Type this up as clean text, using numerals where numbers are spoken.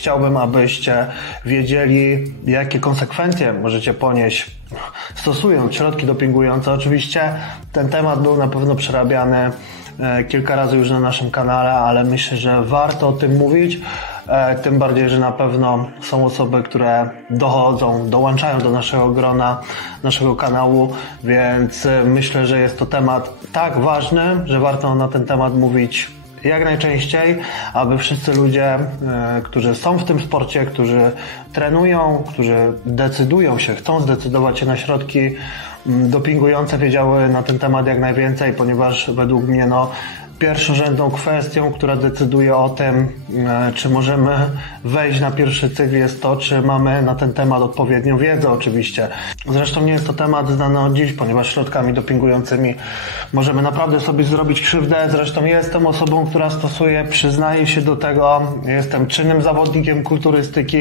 Chciałbym, abyście wiedzieli, jakie konsekwencje możecie ponieść, stosując środki dopingujące. Oczywiście ten temat był na pewno przerabiany kilka razy już na naszym kanale, ale myślę, że warto o tym mówić. Tym bardziej, że na pewno są osoby, które dołączają do naszego grona, naszego kanału, więc myślę, że jest to temat tak ważny, że warto na ten temat mówić jak najczęściej, aby wszyscy ludzie, którzy są w tym sporcie, którzy trenują, którzy chcą zdecydować się na środki dopingujące, wiedziały na ten temat jak najwięcej, ponieważ według mnie pierwszorzędną kwestią, która decyduje o tym, czy możemy wejść na pierwszy cykl, jest to, czy mamy na ten temat odpowiednią wiedzę oczywiście. Zresztą nie jest to temat znany od dziś, ponieważ środkami dopingującymi możemy naprawdę sobie zrobić krzywdę. Zresztą jestem osobą, która stosuje, przyznaję się do tego, jestem czynnym zawodnikiem kulturystyki.